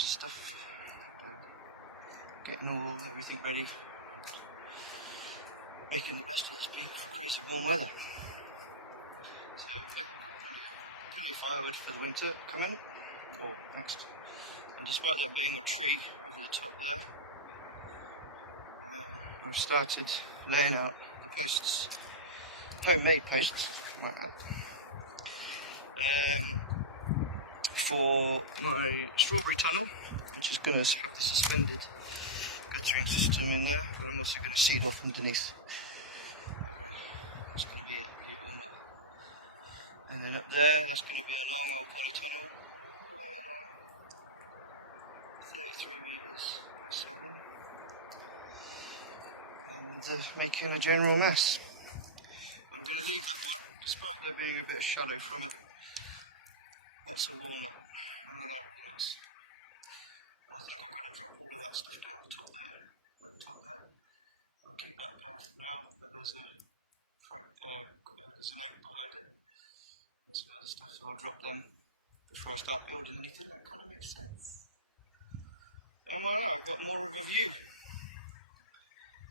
windows and stuff. Getting everything ready. Making the best of this beautiful piece of warm weather. So, firewood for the winter coming. Oh, thanks. And despite there being a tree over the top there, I've started laying out the posts, homemade posts, for my strawberry tunnel, which is going to have the suspended guttering system in there, but I'm also going to seed off underneath. It's going to be it. And then up there, there's going to be a long old polytunnel. 33 metres. And making a general mess. I'm going to leave that one, despite there being a bit of shadow from it. It's a walnut. I think I'm going to drop all that stuff down the top there. I'll keep that path now, but there's a front there, there's an oak behind it. Some other stuff, so I'll drop them before I start building anything. That kind of makes sense. And why not? I've got more of a view.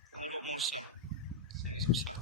A lot more sun. So some